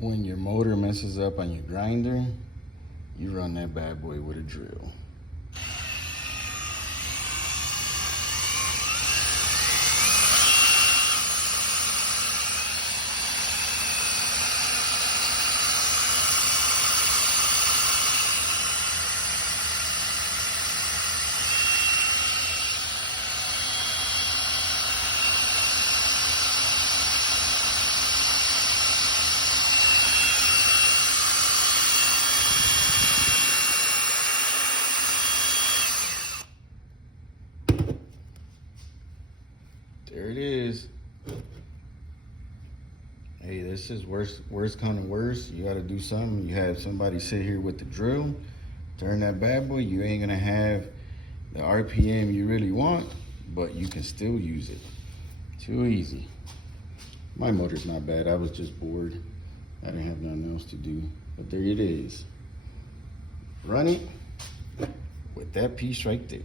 When your motor messes up on your grinder, you run that bad boy with a drill. There it is. Hey, this is worst kind of worse. You gotta do something. You have somebody sit here with the drill, turn that bad boy. You ain't gonna have the RPM you really want, but you can still use it. Too easy. My motor's not bad. I was just bored. I didn't have nothing else to do. But there it is. Run it with that piece right there.